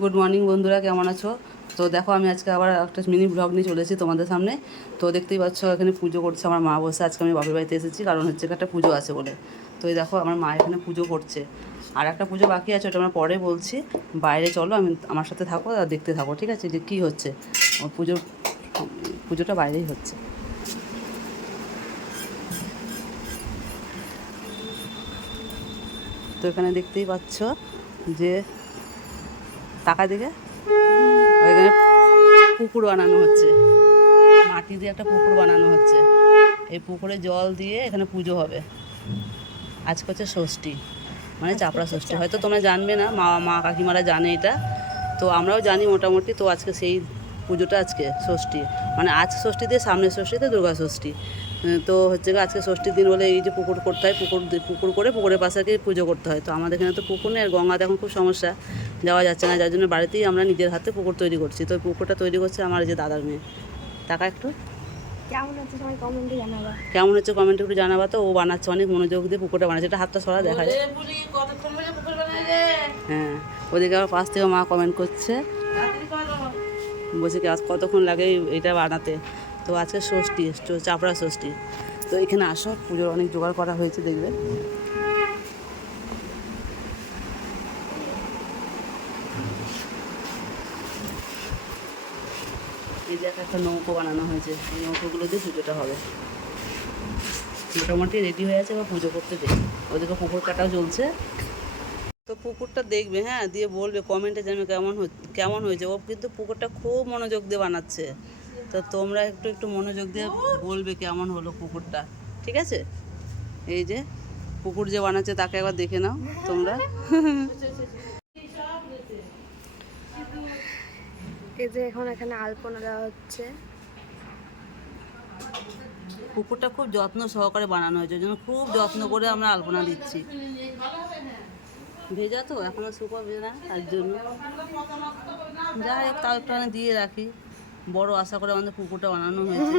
Good morning বন্ধুরা, কেমন আছো? তো দেখো, আমি আজকে আবার একটা মিনি ব্লগ নিয়ে চলেছি তোমাদের সামনে। তো দেখতেই পাচ্ছ, এখানে পুজো করছে আমার মা বসে। আজকে আমি বাপের বাড়িতে এসেছি, কারণ হচ্ছে একটা পুজো আছে বলে। তো এই দেখো, আমার মা এখানে পুজো করছে। আর একটা পুজো বাকি আছে, ওটা আমরা পরে বলছি। বাইরে চলো, আমি আমার সাথে থাকো, আর দেখতে থাকো, ঠিক আছে? যে কী হচ্ছে। পুজো, পুজোটা বাইরেই হচ্ছে। তো এখানে দেখতেই পাচ্ছ যে টাকা দিকে ওইখানে পুকুর বানানো হচ্ছে। মাটি দিয়ে একটা পুকুর বানানো হচ্ছে। এই পুকুরে জল দিয়ে এখানে পুজো হবে। আজকে হচ্ছে ষষ্ঠী। মানে চাপড়া ষষ্ঠী। হয়তো তোমরা জানবে না মা মা কাকিমারা জানে এটা। তো আমরাও জানি মোটামুটি। তো আজকে সেই পুজোটা আজকে ষষ্ঠী। মানে আজ ষষ্ঠীতে সামনের ষষ্ঠীতে দুর্গা ষষ্ঠী। তো হচ্ছে গিয়ে আজকে ষষ্ঠীর দিন বলে এই যে পুকুর করতে হয় পুকুর পুকুর করে পুকুরের পাশে কি পুজো করতে হয়। তো আমাদের এখানে তো পুকুর নেই আর গঙ্গাতে এখন খুব সমস্যা যাওয়া যাচ্ছে না। যার জন্য বাড়িতেই আমরা নিজের হাতে পুকুর তৈরি করছি। তো ওই পুকুরটা তৈরি করছে আমার এই যে দাদার মেয়ে। টাকা একটু? কেমন আছে সবাই কমেন্টে জানাবা। কেমন হচ্ছে কমেন্টে একটু জানাবা তো। ও বানাচ্ছে অনেক মনোযোগ দিয়ে পুকুরটা বানাচ্ছে। এটা হাতটা সরা দেখা যায় হ্যাঁ ওদিকে আবার পাশ থেকে মা কমেন্ট করছে। বলছে কি আজ কতক্ষণ লাগে এটা বানাতে? তো আজকে ষষ্ঠী চাপড়া ষষ্ঠী। তো এখানে আসো, পুজোর অনেক জোগাড় করা হয়েছে, দেখবে। এই যে একটা নৌকো বানানো হয়েছে, এই নৌকোগুলো দিয়ে পুজোটা হবে। মোটামুটি রেডি হয়ে আছে, এবার পুজো করতে দেয় ওদিকে পুকুর কাটাও চলছে। তো পুকুরটা দেখবে হ্যাঁ দিয়ে বলবে কমেন্টে জানবে কেমন কেমন হয়েছে। ও কিন্তু পুকুরটা খুব মনোযোগ দিয়ে বানাচ্ছে। তো তোমরা একটু একটু মনোযোগ দিয়ে বলবে কেমন হলো পুকুরটা ঠিক আছে? এই যে পুকুর যে বানাচ্ছে তাকে একবার দেখে নাও তোমরা। এই যে এখন এখানে আলপনা দেওয়া হচ্ছে। পুকুরটা খুব যত্ন সহকারে বানানো হয়েছে জন্য খুব যত্ন করে আমরা আলপনা দিচ্ছি। ভেজা তো এখনও শুকোবে না তার জন্য। যাই হোক তাও একটু দিয়ে রাখি। বড় আশা করে আমাদের পুকুরটা বানানো হয়েছে।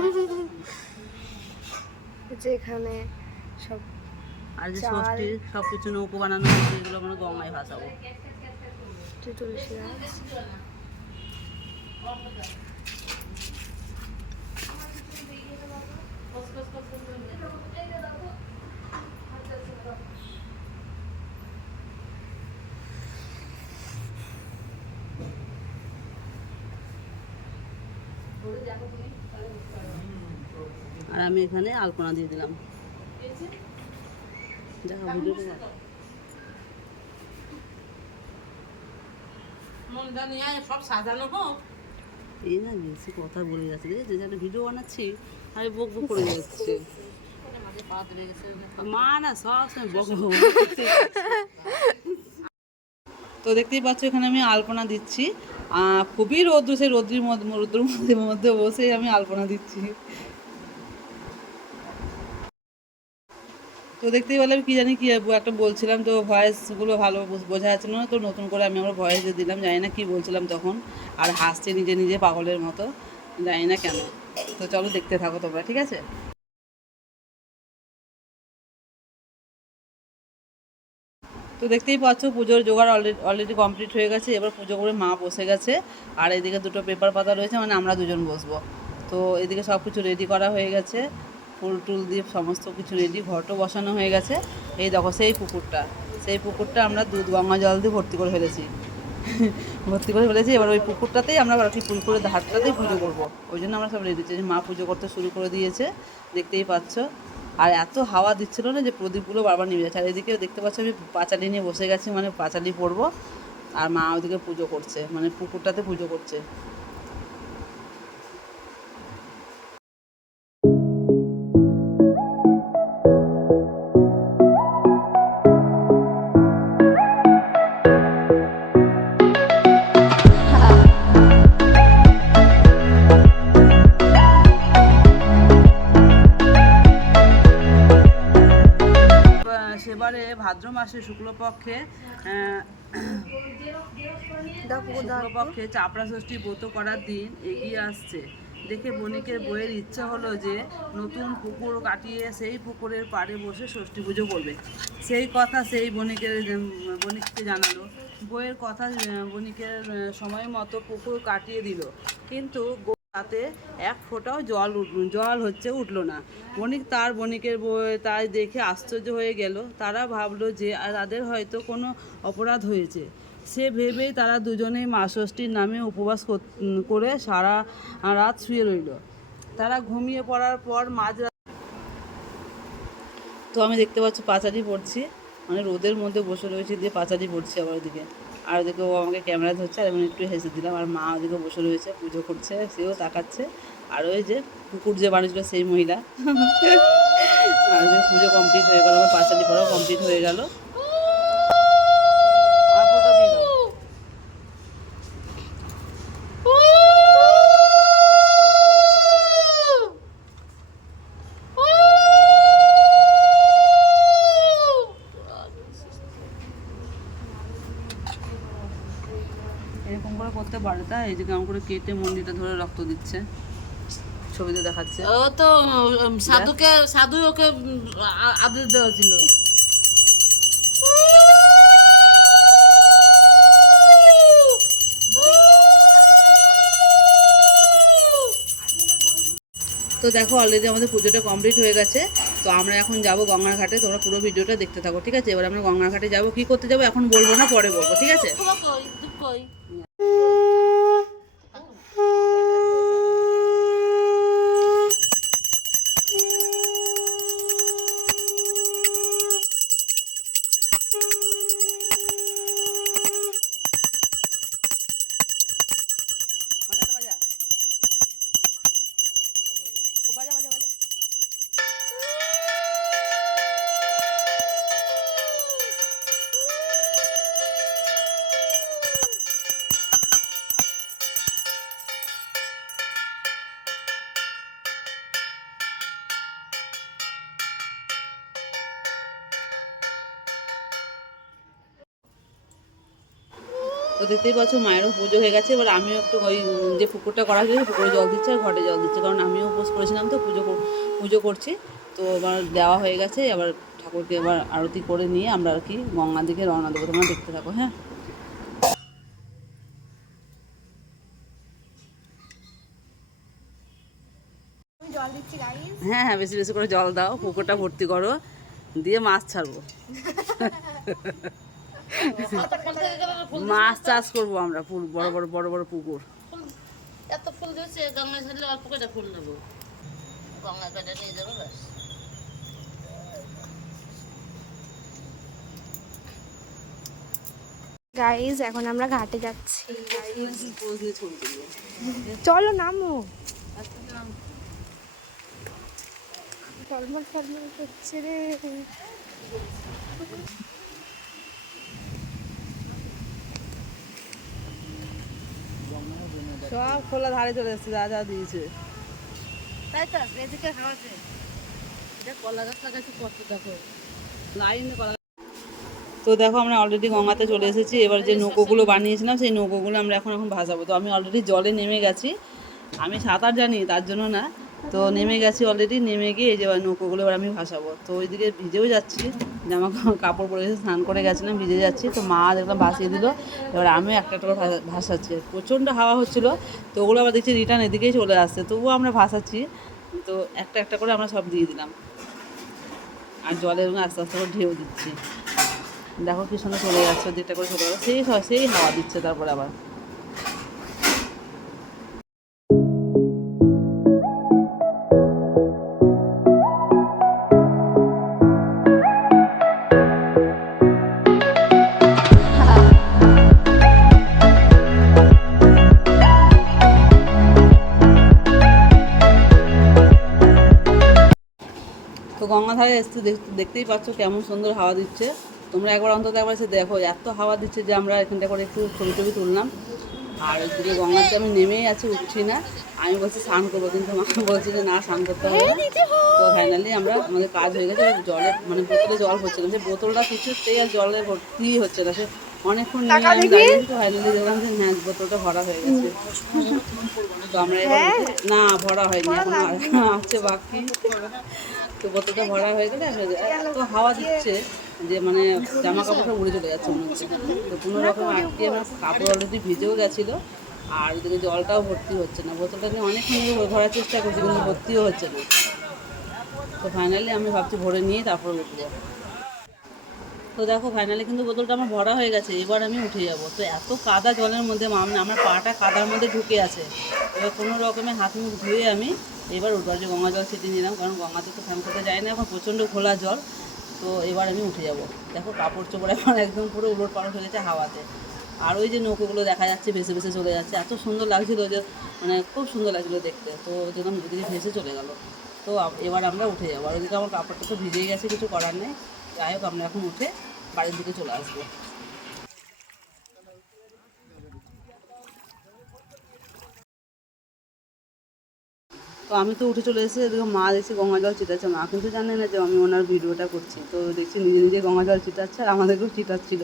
যেখানে সব আর যে। ষষ্ঠীর সব কিছু নৌকো বানানো হয়েছে এগুলো আমরা গঙ্গায় ভাসাবো। তুলসী গাছ। আর আমি এখানে আলপনা দিয়ে দিলাম। দেখো ভিডিওটা এই না কথা বলে যাচ্ছে। যে ভিডিও বানাচ্ছি আমি বক বক করে যাচ্ছি। মা না সব সময় বক বক তো দেখতেই পাচ্ছ এখানে আমি আলপনা দিচ্ছি। খুবই রৌদ্র, সেই রৌদ্রের রৌদ্রের মধ্যে মধ্যে বসে আমি আলপনা দিচ্ছি। তো দেখতেই পেলাম কি জানি কি, একটা বলছিলাম তো ভয়েসগুলো ভালো বোঝা যাচ্ছে না, তো নতুন করে আমি আমার ভয়েস দিয়ে দিলাম, জানি না কি বলছিলাম তখন, আর হাসছে নিজে নিজে পাগলের মতো, জানি না কেন। তো চলো দেখতে থাকো তোমরা, ঠিক আছে? তো দেখতেই পাচ্ছ, পুজোর জোগাড় অলরেডি অলরেডি কমপ্লিট হয়ে গেছে। এবার পুজো করে মা বসে গেছে। আর এদিকে দুটো পেপার পাতা রয়েছে মানে আমরা দুজন বসবো। তো এদিকে সব কিছু রেডি করা হয়ে গেছে। ফুল টুল দিয়ে সমস্ত কিছু রেডি ঘটও বসানো হয়ে গেছে। এই দেখো, সেই পুকুরটা। সেই পুকুরটা আমরা দুধ, গঙ্গা জল দিয়ে ভর্তি করে ফেলেছি। ভর্তি করে ফেলেছি। এবার ওই পুকুরটাতেই আমরা আর কি পুকুরের ধারটাতেই পুজো করব। ওই জন্য আমরা সব রেডি মা পুজো করতে শুরু করে দিয়েছে। দেখতেই পাচ্ছ। আর এত হাওয়া দিচ্ছিল না যে প্রদীপগুলো বারবার নিভে যাচ্ছে। আর এদিকে দেখতে পাচ্ছি আমি পাঁচালি নিয়ে বসে গেছি মানে পাঁচালি পরবো। আর মা ওদিকে পুজো করছে মানে পুকুরটাতে পুজো করছে। ভাদ্র মাসে শুক্লপক্ষে শুক্লপক্ষে চাপড়া ষষ্ঠী ব্রত করার দিন এগিয়ে আসছে। দেখে বণিকের বইয়ের ইচ্ছা হলো যে নতুন পুকুর কাটিয়ে সেই পুকুরের পাড়ে বসে ষষ্ঠী পুজো করবে। সেই কথা সেই বণিকের বণিককে জানালো। বইয়ের কথা বণিকের সময় মতো পুকুর কাটিয়ে দিল। কিন্তু তাতে এক ফোঁটাও জল উঠল জল হচ্ছে উঠল না। বণিক তার বণিকের বই তাই দেখে আশ্চর্য হয়ে গেল। তারা ভাবলো যে তাদের হয়তো কোনো অপরাধ হয়েছে। সে ভেবেই তারা দুজনেই মা ষষ্ঠীর নামে উপবাস কর- সারা রাত শুয়ে রইল। তারা ঘুমিয়ে পড়ার পর মাঝরাত তো আমি দেখতে পাচ্ছি পাঁচালি পড়ছি। মানে রোদের মধ্যে বসে রয়েছে দিয়ে পাঁচালি পড়ছি আবার ওদিকে। আর ওদিকে ও আমাকে ক্যামেরা ধরছে, আর আমি একটু হেসে দিলাম, আর মা ওদিকে বসে রয়েছে, পুজো করছে, সেও তাকাচ্ছে, আর ওই যে কুকুর যে বানিয়েছিল সেই মহিলা। আর ওদিকে পুজো কমপ্লিট হয়ে গেল, আমার পাঁচালি পড়াও কমপ্লিট হয়ে গেল আর পুরোটা দিয়ে দাও। এরকম করে করতে পারে তাই? এই যে কেমন করে কেটে মন্দিরটা ধরে রক্ত দিচ্ছে। ছবিতে দেখাচ্ছে। ও তো সাধুকে সাধু ওকে আদেশ দেওয়া ছিল। তো দেখো অলরেডি আমাদের পুজোটা কমপ্লিট হয়ে গেছে। তো আমরা এখন যাব গঙ্গার ঘাটে তোমরা পুরো ভিডিওটা দেখতে থাকো, ঠিক আছে? এবার আমরা গঙ্গার ঘাটে যাব, কি করতে যাব? এখন বলব না, পরে বলব, ঠিক আছে? তো দেখতেই পাচ্ছ মায়েরও পুজো হয়ে গেছে। এবার আমিও একটু ওই যে পুকুরটা করা হয়েছে পুকুরে জল দিচ্ছে আর ঘটে জল দিচ্ছে। কারণ আমিও উপোস করেছিলাম তো, পুজো পুজো করছি। তো এবার দেওয়া হয়ে গেছে। এবার ঠাকুরকে এবার আরতি করে নিয়ে আমরা আর কি গঙ্গার দিকে রওনা দেবো। তোমরা দেখতে থাকো হ্যাঁ। হ্যাঁ হ্যাঁ বেশি বেশি করে জল দাও। পুকুরটা ভর্তি করো। দিয়ে মাছ ছাড়বো। মাছ চাষ করব আমরা ফুল বড় বড় বড় বড় পুকুর। এত ফুল দিয়েছে গঙ্গায় ছাড়লে অল্প করে ফুল নেব। গঙ্গায় কেটে নিয়ে যাব ব্যাস। গাইস এখন আমরা ঘাটে যাচ্ছি। চলো নামো। টলমল টলমল করছে রে। সব খোলা ধারে চলে এসেছে যা যা দিয়েছে। তাই তো এদিকে খাওয়াছে এটা কলা গাছ লাগাইছে কত দেখো। লাইন তো দেখো আমরা অলরেডি গঙ্গাতে চলে এসেছি। এবার যে নৌকোগুলো বানিয়েছিলাম সেই নৌকোগুলো আমরা এখন এখন ভাসাবো। তো আমি অলরেডি জলে নেমে গেছি। আমি সাঁতার জানি তার জন্য না। তো নেমে গেছি অলরেডি নেমে গিয়ে এই যে নৌকোগুলো এবার আমি ভাসাবো। তো ওইদিকে ভিজেও যাচ্ছি, জামা কাপড় পরে স্নান করে গেছিলাম, ভিজে যাচ্ছি। তো মা দেখলাম ভাসিয়ে দিল, এবার আমিও একটা একটা করে ভাসা- ভাসাচ্ছি। প্রচণ্ড হাওয়া হচ্ছিল, তো ওগুলো আবার দেখছি রিটার্ন এদিকেই চলে আসছে, তবুও আমরা ভাসাচ্ছি। তো একটা একটা করে আমরা সব দিয়ে দিলাম। আর জলের সঙ্গে আস্তে আস্তে করে ঢেউ দিচ্ছি। দেখো কি সুন্দর চলে যাচ্ছে দিকটা করে চলে যাচ্ছে সেই সেই হাওয়া দিচ্ছে তারপরে আবার। তো গঙ্গাধারে এসে দেখ- দেখতেই পাচ্ছ কেমন সুন্দর হাওয়া দিচ্ছে। তোমরা একবার অন্তত একবার এসে দেখো এত হাওয়া দিচ্ছে যে আমরা এখানটা করে একটু ছবি টবি তুললাম। আর ওইদিকে গঙ্গাতে আমি নেমেই আছি উঠছি না। আমি বলছি স্নান করব কিন্তু মা বলছে যে না স্নান করতে হবে তো ফাইনালি আমরা আমাদের কাজ হয়ে গেছে এবার জলে মানে বোতলে জল হচ্ছে না। সে বোতলটা কিছুতেই আর জলে ভর্তি হচ্ছে না। সে অনেকক্ষণ নিয়ে আমি দাঁড়িয়ে ফাইনালি দেখলাম যে হ্যাঁ বোতলটা ভরা হয়ে গেছে। তো আমরা না ভরা হয়নি এখন আছে বাকি। তো বোতলটা ভরা হয়ে গেলে আমি এত হাওয়া দিচ্ছে যে মানে জামা কাপড়টা উড়ে চলে যাচ্ছে মনে হচ্ছে। তো কোনো রকম আটকে আমার কাপড় অলরেডি ভিজেও গেছিল, আর এদিকে জলটাও ভর্তি হচ্ছে না। বোতলটা নিয়ে অনেকক্ষণ ভরার চেষ্টা করছি, কিন্তু ভর্তিও হচ্ছে না। তো ফাইনালি আমি ভাবছি ভরে নিয়ে তারপর উঠবো। তো দেখো ফাইনালি কিন্তু বোতলটা আমার ভরা হয়ে গেছে, এবার আমি উঠে যাব। তো এত কাদা জলের মধ্যে মাম আমার পাটা কাদার মধ্যে ঢুকে আছে। এবার কোনো রকমে হাত মুখ ধুয়ে আমি এবার উঠবার যে গঙ্গা জল ছিটিয়ে নিলাম, কারণ গঙ্গাতে তো স্নান করতে যায় না, এখন প্রচণ্ড খোলা জল। তো এবার আমি উঠে যাব। দেখো, কাপড় চোপড় এখন একদম পুরো উলট পালট হয়ে গেছে হাওয়াতে। আর ওই যে নৌকোগুলো দেখা যাচ্ছে, ভেসে ভেসে চলে যাচ্ছে, এত সুন্দর লাগছিল যে মানে খুব সুন্দর লাগছিল দেখতে। তো যেরকম ওদিকে ভেসে চলে গেল। তো এবার আমরা উঠে যাব। আর ওদিকে আমার কাপড়টা তো ভিজেই গেছে, কিছু করার নেই। যাই হোক, আমরা এখন উঠে বাড়ির দিকে চলে আসব। তো আমি তো উঠে চলে এসেছি দেখো মা দেখছি গঙ্গা জল চিটাচ্ছে মা কিন্তু জানে না যে আমি ওনার ভিডিওটা করছি। তো দেখছি নিজে নিজে গঙ্গা জল চিটাচ্ছে আর আমাদেরকেও চিটাচ্ছিল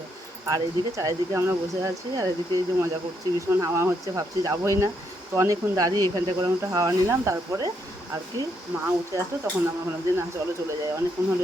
আর এদিকে চারিদিকে আমরা বসে আছি আর এদিকে যে মজা করছি, ভীষণ হাওয়া হচ্ছে, ভাবছি যাবোই না। তো অনেকক্ষণ দাঁড়িয়ে এখানটা করে একটা হাওয়া নিলাম, তারপরে আর কি মা উঠে আসলো তখন আমরা ভাবলাম যে না, চলো চলে যাই। অনেকক্ষণ হলে